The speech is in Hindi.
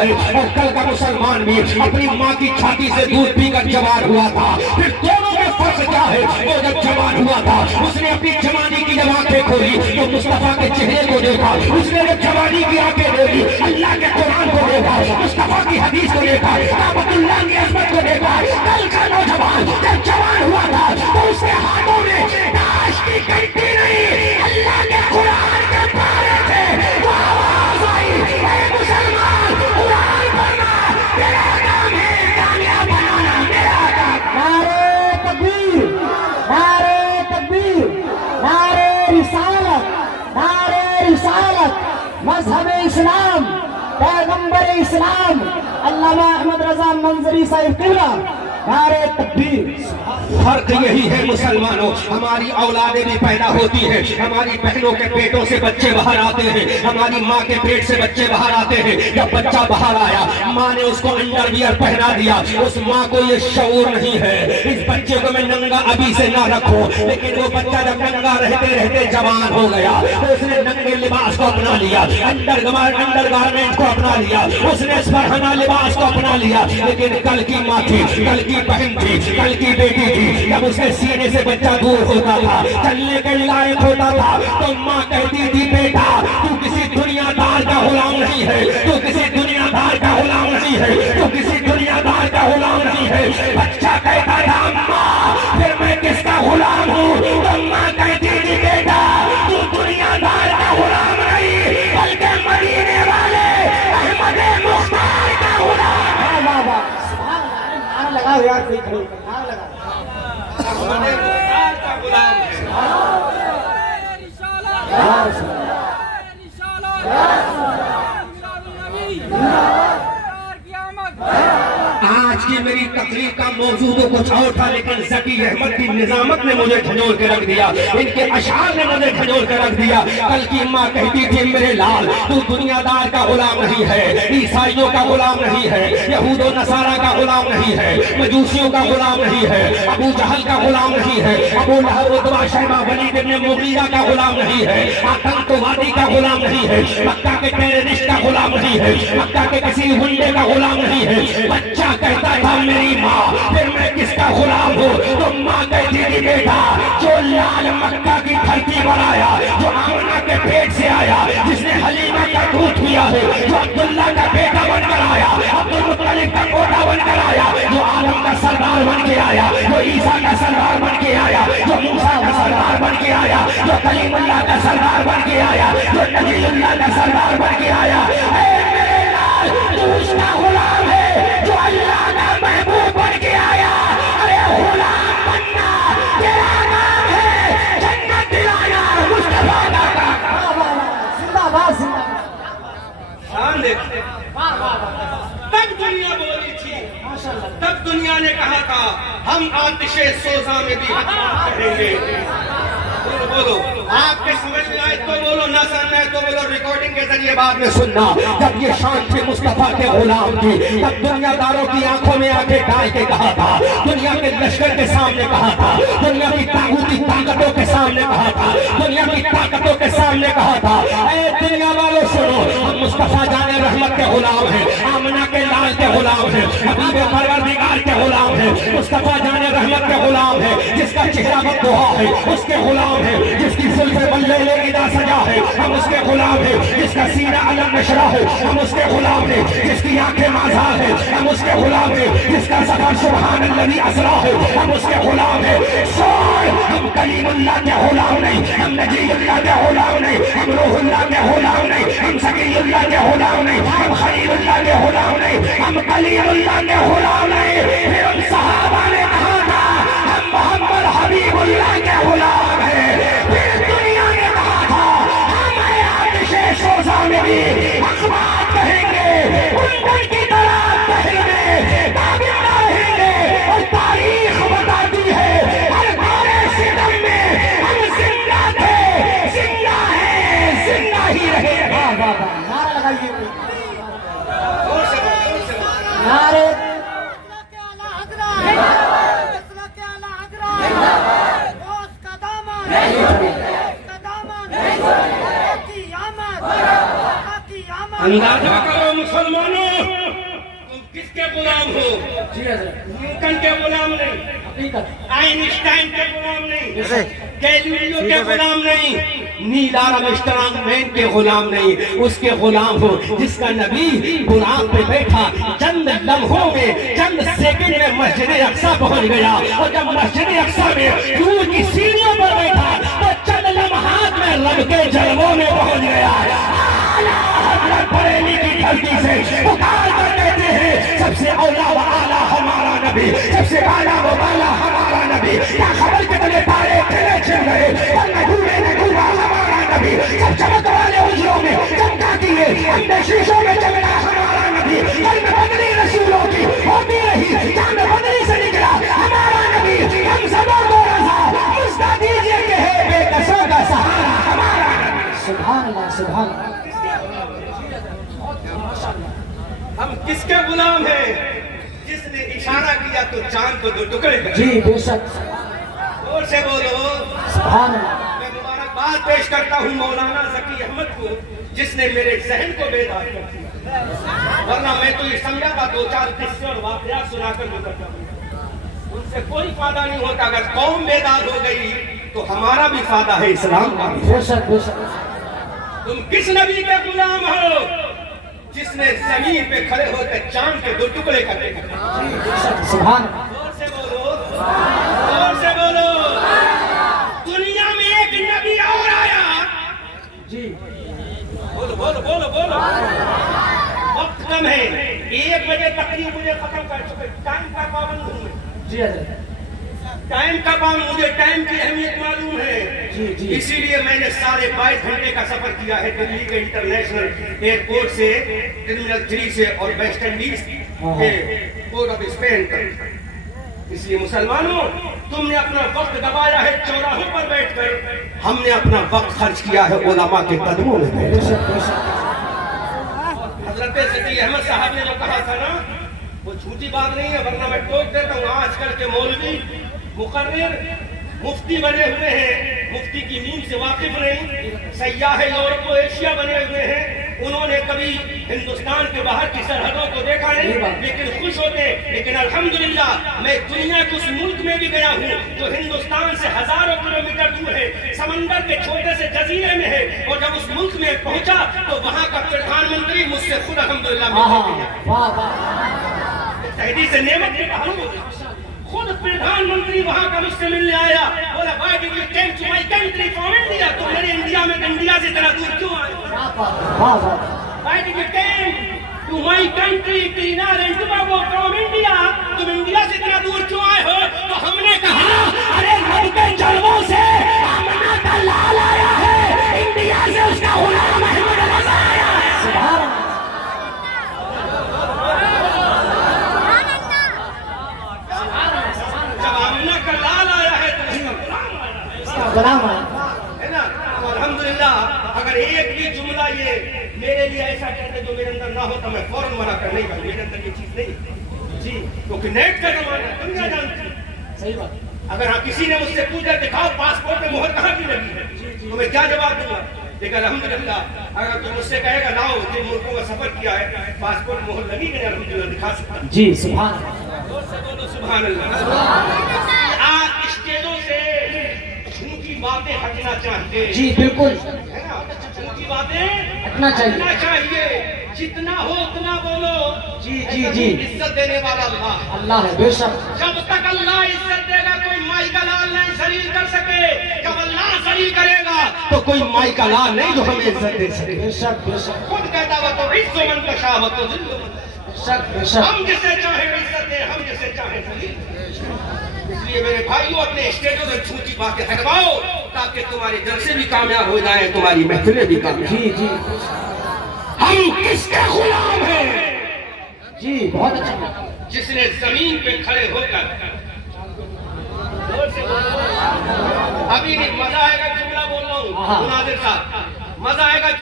है। और कल का मुसलमान भी अपनी माँ की छाती से दूध पीकर जवान हुआ था। फिर दोनों में फर्क क्या है? वो जब जवान हुआ था उसने अपनी जवानी की जब आंखें खोली तो मुस्तफा के चेहरे को देखा। उसने जब जवानी की आंखें खोली अल्लाह के कुरान को देखा, मुस्तफा की हदीस को देखा, काबतुल्लाह की अज़मत को देखा। कल का नौजवान जब जवान हुआ था तो उसके हाथों में ताश की घंटी नहीं अल्लाह के कुरान के पारे थे। वो आवाज आई, ऐ मुसलमान कुरान पढ़ना तेरा काम है, कामयाब बनाना मेरा काम। नारे तकबीर, नारे तकबीर, नारे रिसालत, नारे रिसालत, मजहब इस्लाम, पैगंबर इस्लाम अल्लामा अहमद रजा मंजरी साहिब किबला। नारे तकबीर। फर्क यही है मुसलमानों, हमारी औलादें भी पैदा होती हैं, हमारी बहनों के पेटों से बच्चे बाहर आते हैं, हमारी माँ के पेट से बच्चे बाहर आते हैं। जब बच्चा बाहर आया माँ ने उसको अंडरवियर पहना दिया। उस माँ को ये शऊर नहीं है इस बच्चे को मैं नंगा अभी से ना रखूं। लेकिन वो बच्चा जब नंगा रहते रहते जवान हो गया तो उसने नंगे लिबास को अपना लिया, अंडरगारमेंट को अपना लिया, उसने सरहना लिबास को अपना लिया। लेकिन कल की माँ थी, कल की बहन थी, कल की बेटी थी, जब उसके सीने से बच्चा दूर होता था, चलने के लायक होता था तो माँ कहती थी बेटा तू किसी दुनियादार का गुलाम नहीं है, तू किसी दुनियादार का गुलाम नहीं है, तू किसी दुनियादार का गुलाम नहीं है। बच्चा कहता था माँ फिर मैं किसका गुलाम हूँ? तो माँ कहती थी बेटा तू दुनियादार का गुलाम नहीं बल्कि मदीने वाले अहमद मुख्तार का गुलाम। नारा लगाओ यार, कोई खड़े होकर नारा लगाओ। आज की मेरी तकलीफ का मौजूद तो कुछ और था, लेकिन ज़की अहमद की निजामत ने मुझे झंझोर के रख दिया, इनके अशार ने मुझे झंझोर के रख दिया। कल की माँ कहती थी मेरे लाल तू दुनियादार का गुलाम नहीं है, ईसाइयों का गुलाम नहीं है, यहूद और नसारा का गुलाम नहीं है, मजूसियों का गुलाम नहीं है, अबू जहल का गुलाम नहीं है, अबू लहब उतबा शैबा वलीद इब्न मुगीरा का गुलाम नहीं है, आतंकवादी का गुलाम नहीं है, मक्का के टेररिस्ट का गुलाम नहीं है, मक्का के किसी गुंडे का गुलाम नहीं है। बच्चा कहता था मेरी माँ फिर मैं किसका गुलाम हूँ? तो माँ कहती थी बेटा जो लाल मक्का की धरती पर आया, जो आमना के पेट से आया, जिसने हलीमा का दूध पिया है, जो अब्दुल्ला का बेटा बनकर आया, अब्दुल मुत्तलिब का पोता बनकर आया, जो आलम का सरदार बन के आया, जो ईसा का सरदार बन के आया, जो मूसा का सरदार बन के आया, जो कलीमुल्लाह का सरदार बन के आया, जो नबीउल्लाह का सरदार बन के आया। मेरे लाल तू उसका गुलाम है जो अल्लाह का महबूब बन के आया। अरे गुलाम बनना तेरा नाम है, जन्नत दिलाना मुस्तफा का काम। जिंदाबाद जिंदाबाद। शान देखते तब दुनिया बोली थी, तब दुनिया ने कहा था हम आतिशे सोजा में भी करेंगे। बोलो आपके समझ में आए तो बोलो, ना समझ आए तो बोलो, रिकॉर्डिंग के जरिए बाद में सुनना। जब ये शान थी मुस्तफा के गुलाम की, तब दुनियादारों की आंखों में आंखें डाल के कहा था, दुनिया के लश्कर के सामने कहा था, दुनिया की ताकूती ताकतों के सामने कहा था, दुनिया की ताकतों के सामने कहा था ऐ दुनिया वालों सुनो, हम मुस्तफा जाने रहमत के गुलाम हैं, आमना के लाल के गुलाम हैं, हबीब परवरदिगार के गुलाम हैं, मुस्तफा जाने रहमत के गुलाम है, जिसका चेहरा बददुआ है उसके गुलाम है, जिसकी जुल्फे बल्ले इदा सजा है हम उसके गुलाम है, जिसका सीना अलम नशरा है हम उसके गुलाम है, जिसकी आंखें माज़ार है हम उसके गुलाम है, जिसका सफर सुभान अल्लाह असरा है हम उसके गुलाम है। हम कलीमुल्लाह के गुलाम नहीं, हम नजीउल्लाह के गुलाम नहीं, हम रूहुल्लाह के गुलाम नहीं, हम सकीउल्लाह के गुलाम नहीं, हम खलीलुल्लाह के गुलाम नहीं, हम कलीमुल्लाह के गुलाम नहीं। फिर उन सहाबा ने कहा था हम मोहम्मद हबीबुल्लाह के गुलाम है। फिर दुनिया ने कहा था हम आतिशे सोजा में भी हक बात कहेंगे, उन की तरह कहेंगे, ताबिर रहेंगे। और तारीख बताती है हर बारे सितम में हम जिंदा थे, जिंदा है, जिंदा ही रहेगा। नारा लगाइए, नारे अंदाजा करो मुसलमानों, तुम किसके गुलाम हो? जी हजरत न्यूटन के गुलाम नहीं, हकीकत आइंस्टाइन के गुलाम नहीं, गैलीलियो के गुलाम नहीं, नील आर्मस्ट्रांग मैन के गुलाम नहीं, उसके गुलाम हो जिसका नबी गुलाम पे बैठा चंद लम्हों में, चंद सेकंड में मस्जिद अक्सा पहुंच गया। और जब मस्जिद अक्सा में दूर की सीढ़ियों पर बैठा तो चंद लम्हात में रब के जलवों में पहुंच गया। बरेली की धरती से पुकार कर कहते हैं सबसे औला व आला हमारा नबी, सबसे आला व आला हमारा नबी। क्या खबर के तले तारे खिले छिल गए और न डूबा हमारा नबी। सब चमक वाले उजलों में चमका दिए, अंदर शीशों में चमका हमारा नबी। कल में बदली रसूलों की होती रही, चांद बदली से निकला हमारा नबी। हम सबों को रजा मुस्का दीजिए कि है बेकसों का सहारा हमारा नबी। सुभान अल्लाह सुभान अल्लाह। हम किसके गुलाम हैं? जिसने इशारा किया तो चांद को दो टुकड़े कर जी बेशक जोर से बोलो। सुभान अल्लाह। मैं मुबारकबाद पेश करता हूँ मौलाना ज़की अहमद को, जिसने मेरे जहन को बेदार कर दिया, वरना मैं तो ये समझा था दो चार किस्से और वाक़यात सुनाकर गुजरता हूँ। उनसे कोई फायदा नहीं होता। अगर कौम बेदार हो गई तो हमारा भी फायदा है, इस्लाम का भी। बेशक बेशक। तुम किस नबी के गुलाम हो जिसने जमीन पे खड़े होकर चांद के दो टुकड़े करके सुभान जोर से बोलो, जोर से बोलो। दुनिया में एक नबी और आया। जी बोलो बोलो बोलो बोलो। वक्त कम है, 1 बजे तकरीब मुझे खत्म कर चुके। टाइम का पाबंद हूँ मैं। जी हजरत टाइम का पाबंद, मुझे टाइम की अहमियत मालूम है। जी जी इसीलिए मैंने 22.5 घंटे का सफर किया है दिल्ली के इंटरनेशनल एयरपोर्ट से, टर्मिनल 3 से और वेस्ट इंडीज के पोर्ट ऑफ स्पेन तक। इसलिए मुसलमानों, तुमने अपना वक्त गवाया है चौराहों पर बैठकर, हमने अपना वक्त खर्च किया है उलमा के कदमों में बैठ। बेशक बेशक। हजरत ज़की अहमद साहब ने जो कहा था ना, वो झूठी बात नहीं है, वरना मैं टोक देता हूँ। आजकल के मौलवी मुकर्रिर मुफ्ती बने हुए हैं, मुफ्ती की नींद से वाकिफ नहीं, सयाह यूरोप और एशिया बने हुए हैं। उन्होंने कभी हिंदुस्तान के बाहर की सरहदों को देखा नहीं, लेकिन खुश होते। लेकिन अल्हम्दुलिल्लाह मैं दुनिया के उस मुल्क में भी गया हूँ जो हिंदुस्तान से हजारों किलोमीटर दूर है, समंदर के छोटे से जजीरे में है। और जब उस मुल्क में पहुंचा तो वहाँ का प्रधानमंत्री मुझसे खुद अल्हम्दुलिल्लाह मिलने गया। वाह वाह। तहदीद से नेमत के कहा, खुद प्रधानमंत्री वहां का मुझसे मिलने आया। बोला why did you came to my country from India? तुम मेरे इंडिया में इंडिया से इतना दूर क्यों आए? वाह वाह। Why did you came to my country Trinidad and Tobago from India? तुम इंडिया से इतना दूर क्यों आए हो? तो हमने कहा अरे रब के जलवों से आमना का लाल आया है, इंडिया से उसका गुलाम अहमद रजा आया है। सुभान गुलाम है ना। तो अल्हम्दुलिल्लाह, अगर एक भी जुमला ये मेरे लिए ऐसा कहते जो मेरे अंदर ना हो तो मैं फौरन मना कर नहीं भाई, मेरे अंदर ये चीज नहीं जी, क्योंकि नेट का जमाना है, दुनिया जानती। सही बात। अगर हाँ किसी ने मुझसे पूछा दिखाओ पासपोर्ट में मोहर कहाँ की लगी है, तो मैं क्या जवाब दूंगा? लेकिन अल्हम्दुलिल्लाह अगर तुम मुझसे कहेगा लाओ जिन मुल्कों का सफर किया है पासपोर्ट मोहर लगी नहीं, अल्हम्दुलिल्लाह दिखा सकता। जी सुभान सुभान अल्लाह। आज स्टेजों से झूठी बातें हटना चाहिए। जी बिल्कुल है ना, झूठी बातें हटना चाहिए। जितना हो उतना बोलो। जी जी जी। इज्जत देने वाला अल्लाह अल्लाह है बेशक। जब तक अल्लाह इज्जत देगा कोई माई का लाल नहीं जलील कर सके। जब अल्लाह जलील करेगा तो कोई माई का लाल नहीं जो हमें इज्जत दे सके। बेशक बेशक। खुद कहता हुआ तो इज्जत मन का शावत तो बेशक बेशक। हम जिसे चाहे इज्जत दे, हम जिसे चाहे जलील। इसलिए मेरे भाइयों अपने स्टेजों से झूठी बातें हटवाओ ताकि तुम्हारे जलसे भी कामयाब हो जाए, तुम्हारी महफिलें भी कामयाब। जी जी। हम किसके गुलाम हैं? जी बहुत अच्छा। जिसने जमीन पे खड़े होकर अभी नहीं, मजा आएगा जुमला बोल रहा हूँ मुनाजिर साहब, मजा आएगा।